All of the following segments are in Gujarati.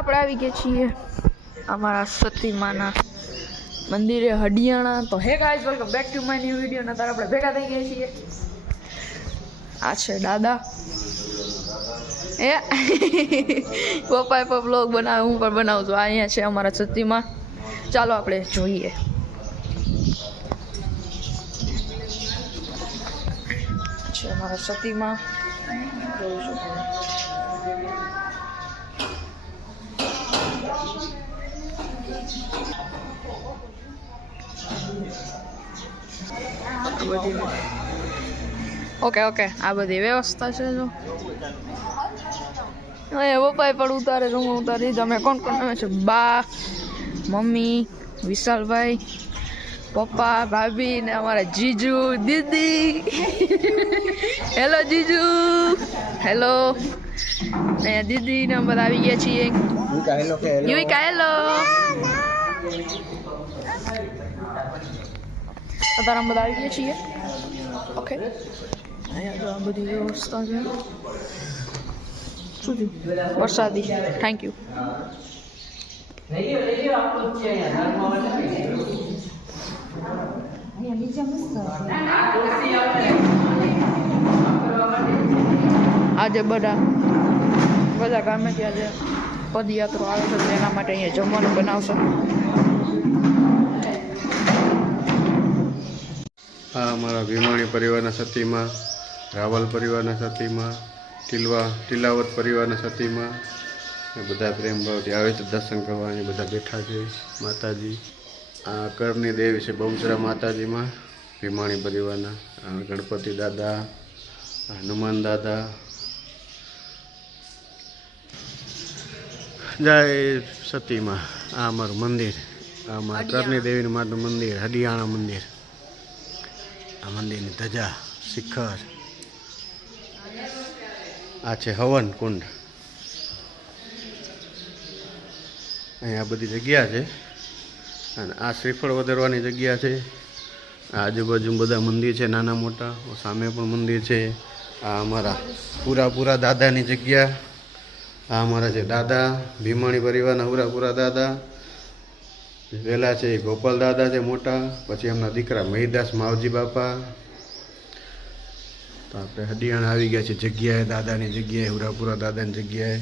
આપણે આવી ગયા છીએ અમારા સતીમાના મંદિરે હડિયાણા. તો hey guys, welcome back to my new video. ને તારે આપણે ભેગા થઈ ગયા છીએ. આ છે દાદા. એ પપ્પાએ પણ બ્લોગ બનાવે, હું પણ બનાવું છું. અહીંયા છે અમારા સતીમાં. ચાલો આપણે જોઈએ. છે અમારા સતીમાં. જોઈ શકો ઓકે ઓકે, આ બધી વ્યવસ્થા છે. જો પપ્પાએ પણ ઉતારે, હું ઉતારી. અમે કોણ કોણ આવે છે? બા, મમ્મી, વિશાલભાઈ, પપ્પા, ભાભી ને અમારા જીજુ, દીદી. હેલો જીજુ, હેલો. અહીંયા દીદી ને બધા આવી ગયા છીએ. યુવિકા હેલો. અત્યારે બધા આવી ગયા છીએ. ઓકે, અહીંયા જો આ બધી વ્યવસ્થા છે. શું થયું? વરસાદી. Thank you. આજે બધા ગામેથી આજે પદયાત્રા આવે છે, એના માટે અહીંયા જમવાનું બનાવશે. આ અમારા ભીમાણી પરિવારના સતીમાં, રાવલ પરિવારના સતીમાં, ટીલાવત પરિવારના સતીમાં બધા પ્રેમ ભાવથી આવે છે દર્શન કરવા. અહીં બધા બેઠા છે. માતાજી આ કરની દેવી છે બહુચરા માતાજીમાં, ભીમાણી પરિવારના. ગણપતિ દાદા, હનુમાન દાદા. જય સતીમાં. આ અમારું મંદિર, આ અમારા કરની દેવીનું માનું મંદિર, હડિયાણા મંદિર. આ મંદિરની ધજા, શિખર. આ છે હવન કુંડ. અહીંયા બધી જગ્યા છે. અને આ શ્રીફળ વધારવાની જગ્યા છે. આ આજુબાજુ બધા મંદિર છે નાના મોટા. સામે પણ મંદિર છે. આ અમારા પૂરા દાદાની જગ્યા. આ અમારા છે દાદા, ભીમાણી પરિવારના પૂરા દાદા. વહેલા છે ગોપાલ દાદા છે મોટા. પછી એમના દીકરા મહીદાસ માવજી બાપા. તો આપણે હડિયાણા આવી ગયા છે જગ્યાએ, દાદાની જગ્યાએ, હુરાપુરા દાદાની જગ્યાએ.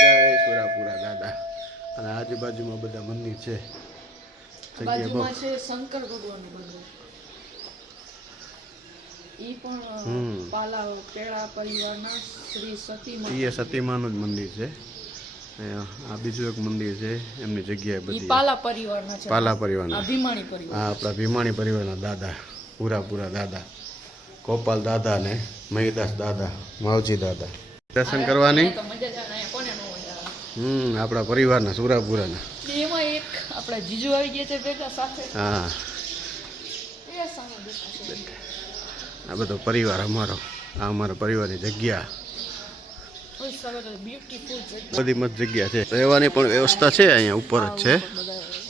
જય સુરાપુરા દાદા. અને આજુબાજુમાં બધા મંદિર છે. બાજુમાં છે શંકર ભગવાનનું મંદિર. ઈ પણ પાલા પેડા પરિવારના શ્રી સતીમાં. એ સતીમાનું જ મંદિર છે. આ બીજું એક મંદિર છે એમની જગ્યાએ બધી. પાલા પરિવારના છે. પાલા પરિવારના. આ ભીમાણી પરિવાર. હા, આપણા ભીમાણી પરિવારના દાદા, પૂરા દાદા, ગોપાલ દાદા ને મહીદાસ દાદા, માવજી દાદા. દર્શન કરવાની. આપણા પરિવારના સુરાપુરાના. એમાં એક આપણા જીજુ આવી ગયા છે ભેગા સાથે. હા, આ બધો પરિવાર અમારો. આ અમારા પરિવારની જગ્યા. બધી મસ્ત જગ્યા છે. રહેવાની પણ વ્યવસ્થા છે અહીંયા ઉપર જ છે.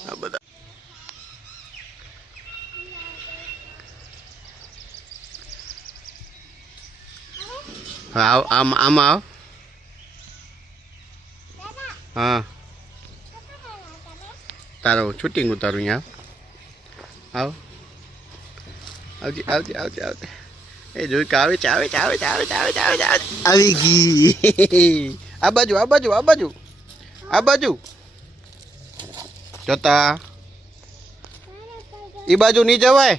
આ બધા હા, આમાં આવ. હા, તારો શૂટિંગ ઉતારું અહીંયા. આવ, આવજે. એ જોઈ કે આવે છે. આવી ગઈ. આ બાજુ જોતા. એ બાજુ નહીં જવાય.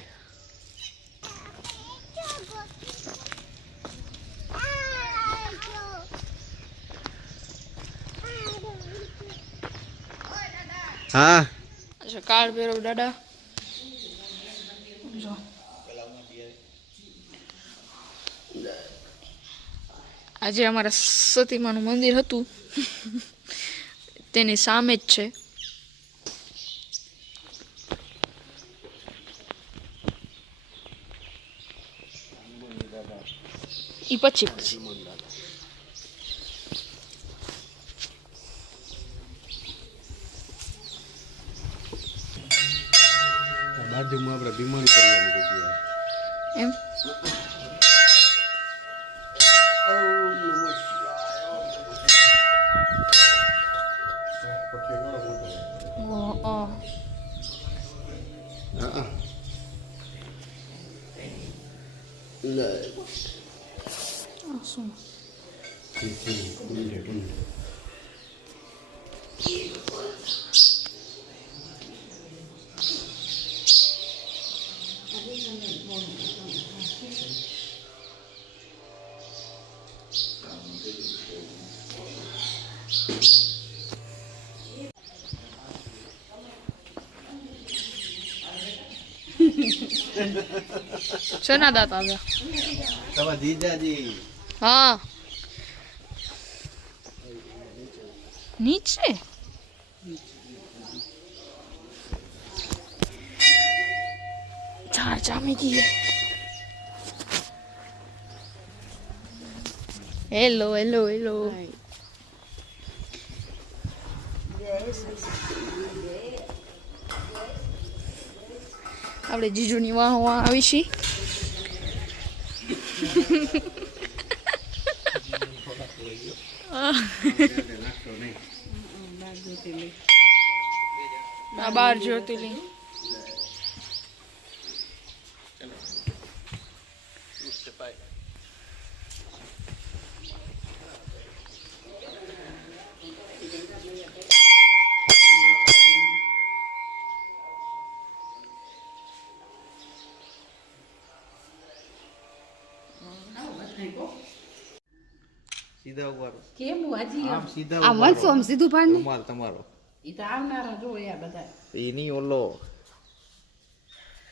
હા, કાળ ભૈરવ દાદા. આજે અમારા સતીમાનું મંદિર હતું તેની સામે જ છે. ઈ પછી બાજુમાં આપણે ભીમાણી કરવાની જગ્યા એમ. શું શેના દાંત આવ્યા? તમારા જીજાજી. હા નીચે ચાર જામી ગઈ. Hello hello hello. આપણે જીજુની વાહ વાહ આવી છી. આ 12 જ્યોતિર્લિંગ. સીધા ઉપર કેમ વાજી આમ સીધા આ વંશો આમ સીધું પાડ ને તમારો ઈ તો આવનારા જોયા બધા એની ઓલો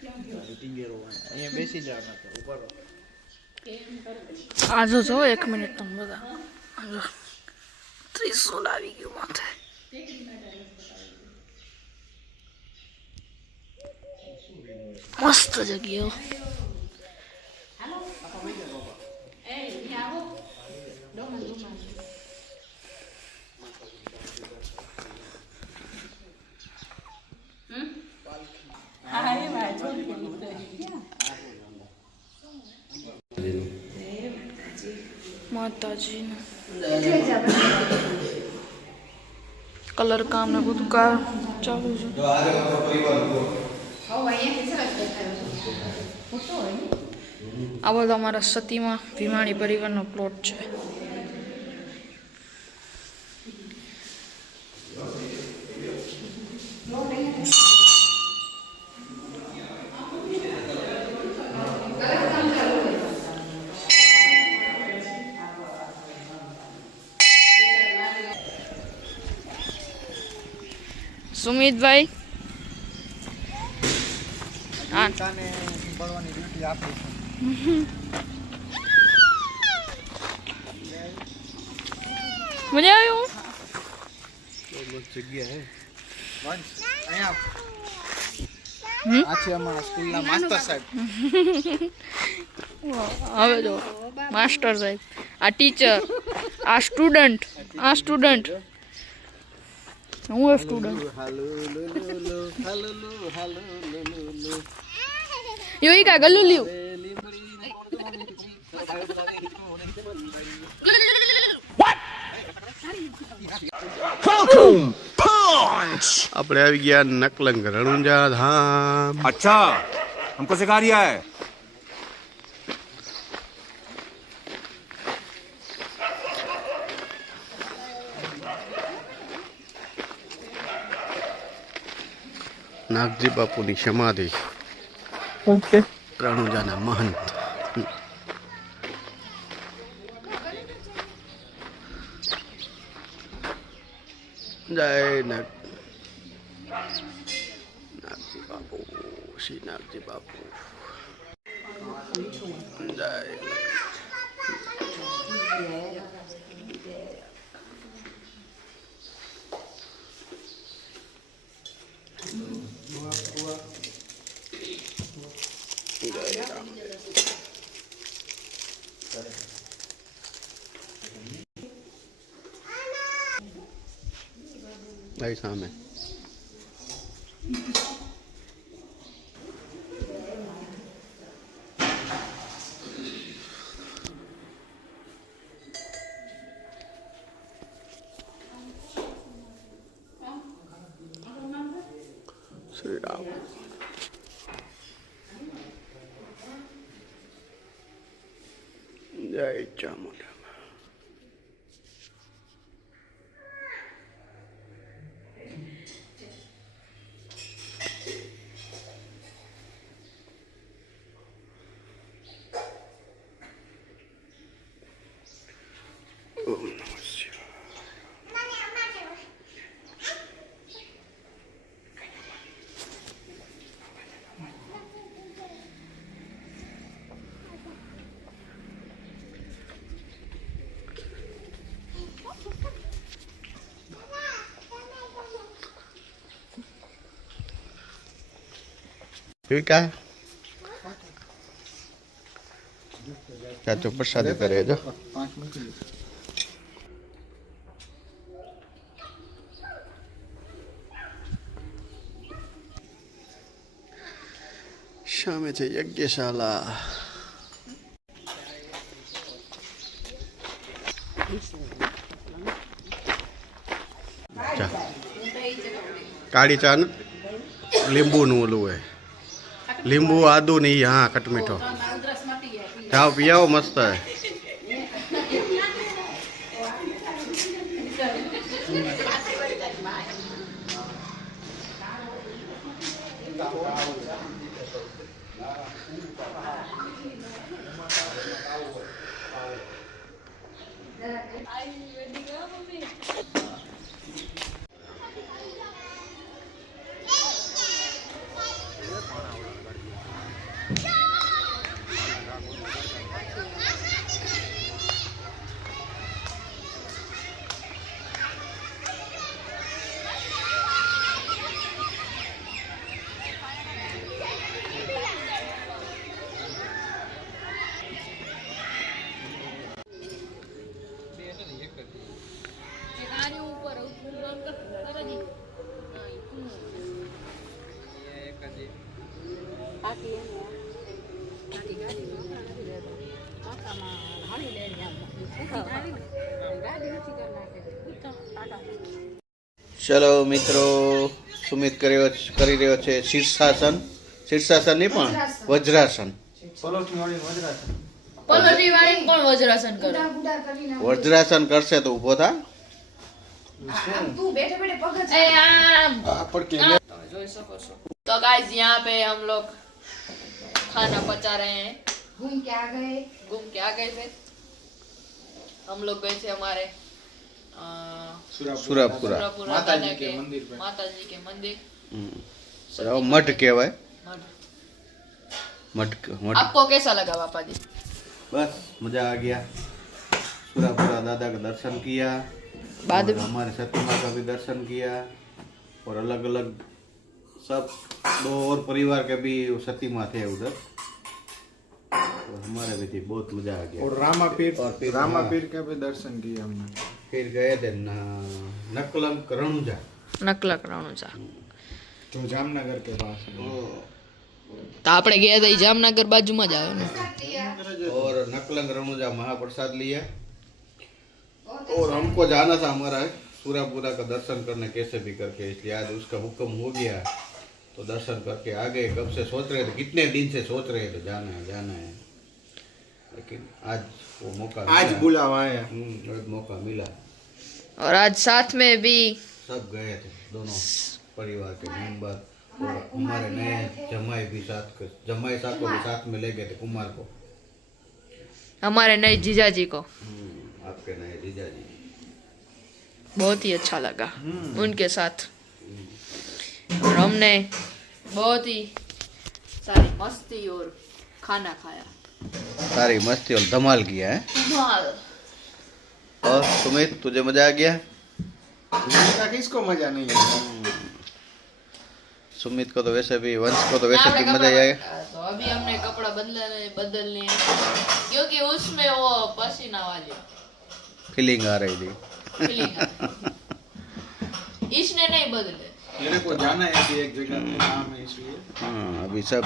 અહીંયા બેસી જવાના તો ઉપર આ જો 1 મિનિટ તમે બધા ત્રિશુલ આવી ગયું માથે. મસ્ત જગ્યાઓ. માતાજીનું કલર કામ ને બધું કામ ચાલુ છે. આ બધો અમારા સતીમાં ભીમાણી પરિવારનો પ્લોટ છે. સુમિતભાઈ હા મજા આવ્યું. જગ્યા હે આ છે અમારા સ્કૂલના માસ્ટર સાહેબ. હવે જો માસ્ટર સાહેબ, આ ટીચર, આ સ્ટુડન્ટ, આ સ્ટુડન્ટ, હું એ સ્ટુડન્ટ. યોઈ કા ગલ્લુ લ્યુ. આપણે આવી ગયા નકલંગ રણુંજા ધામ. अच्छा हमको सिखा रिया है. નાગજી બાપુની સમાધિ. ઓકે. રણુંજાના મહંત. જય નાગજી બાપુ, શ્રી નાગજી બાપુ જય. ભાઈ સામે શ્રી રામ. જય ચામુંડા. ઓમ નમઃ શિવાય. કા ચાચો પ્રસાદ કરે જો. 5 મિનિટ. સામે છે યજ્ઞશાલા. કાળી ચા ને લીંબુનું ઓલું હોય, લીંબુ આદુ ને ઈ, હા ખટમીઠો. જાઓ પિયાવો મસ્ત હે. ચલો મિત્રો, સુમિત કરી રહ્યો છે શીર્ષાસન. શીર્ષાસન નહીં પણ વજ્રાસન. પલોઠી વાળી વજરાસન. પલોઠી વાળી કોણ વજ્રાસન કરે? વજ્રાસન કરશે તો ઊભો થા. ए आम આ પડકે जोई सको सो. तो गाइस यहाँ पे हम लोग खाना पचा रहे हैं. घूम के आ गए थे हम लोग. गए थे हमारे સુરાપુરા માતાજી के मंदिर पे. माताजी के मंदिर. મઠ કહેવાય. मठ. मठ मठ. आपको कैसा लगा पापा जी? बस मजा आ गया. सुरापुरा दादा का दर्शन किया, बाद और हमारे सत्यमा का भी दर्शन किया, और अलग अलग सब 2 और परिवार के भी सतीमा थे उधर, तो हमारे भी थी. बहुत मजा आ गया. और रामापीर और फिर रामापीर के भी दर्शन किए हमने. फिर गए थे नकलंक रણુજા. નકલક રણુજા. जो जामनगर के पास है. તો આપણે ગયા હતા ઈ જામનગર બાજુમાં જ આવે ને. और नकलंक रणुजा महाप्रसाद लिया. और हमको जाना था हमारा सुरापुरा का दर्शन करने कैसे भी करके, इसलिए आज उसका हुक्म हो गया तो दर्शन करके आ गए. कब से सोच रहे थे, कितने दिन से सोच रहे थे जाना है, लेकिन आज वो मौका आज मिला. बुलावा आया. आज मौका मिला. और आज साथ में भी सब गए थे, दोनों परिवार के मेंबर, और हमारे नए जमाई भी जमाई साहब को भी साथ में ले गए थे, कुमार को. हमारे नए जीजाजी को आपके नए जीजा जी. बहुत ही अच्छा लगा उनके साथ. और हमने बहुत ही सारी मस्ती और खाना खाया. सारी मस्ती और धमाल किया है. धमाल. और सुमित, तुझे मजा आ गया? इसका किसको मजा नहीं है. सुमित को तो वैसे भी, वंश को तो वैसे भी मजा ही आएगा. तो अभी हमने कपड़ा बदलने हैं, क्योंकि उसमें वो पसीना वाली फीलिंग आ रही थी. फीलिंग इसने नहीं बदले. मेरे को जाना है अभी एक जगह पे काम है इसलिए. हाँ, अभी सब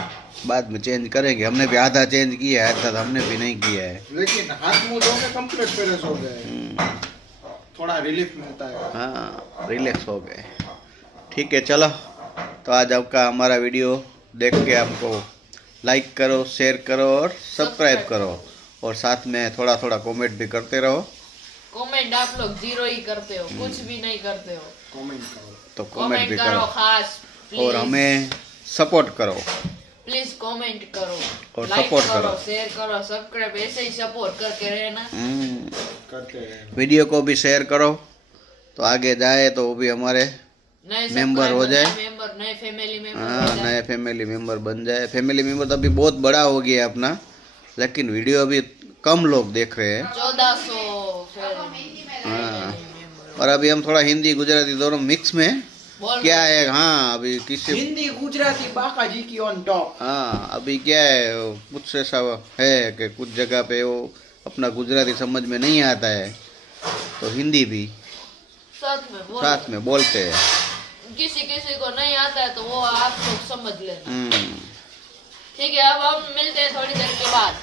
बाद में चेंज करेंगे. हमने भी आधा चेंज किया है, आधा हमने भी नहीं किया है. लेकिन हाथ मुंह धो के कंप्लीट फ्रेश हो गए. थोड़ा रिलीफ मिलता है. हाँ, रिलैक्स हो गए. ठीक है, चलो. तो आज आपका हमारा वीडियो देख के आपको लाइक करो, शेयर करो और सब्सक्राइब करो. और साथ में थोड़ा थोड़ा कमेंट भी करते रहो। कमेंट आप लोग जीरो ही करते हो, कुछ भी नहीं करते हो। कमेंट करो। तो कमेंट भी करो करो खास और प्लीज हमें सपोर्ट करो प्लीज कमेंट करो और लाइक support करो, करो। शेयर करो, सब्सक्राइब, ऐसे ही सपोर्ट करके रहना। करते हैं। वीडियो को भी शेयर करो तो आगे जाए तो वो भी हमारे नए मेंबर हो जाए। मेंबर, नए फैमिली मेंबर हाँ नए फैमिली मेंबर बन जाए। फैमिली मेंबर तो अभी बहुत बड़ा हो गया है अपना, लेकिन वीडियो अभी कम लोग देख रहे हैं। 1400 हाँ और अभी हम थोड़ा हिंदी गुजराती दोनों मिक्स में बोल क्या है। हाँ अभी किसी हिंदी गुजराती बाका जी की ऑन टॉप। हाँ अभी क्या है कुछ ऐसा है कि कुछ जगह पे वो अपना गुजराती समझ में नहीं आता है तो हिंदी भी साथ में बोलते हैं। किसी किसी को नहीं आता है तो वो आप लोग समझ लेना। हम्म। ठीक है, अब हम मिलते हैं थोड़ी देर के बाद।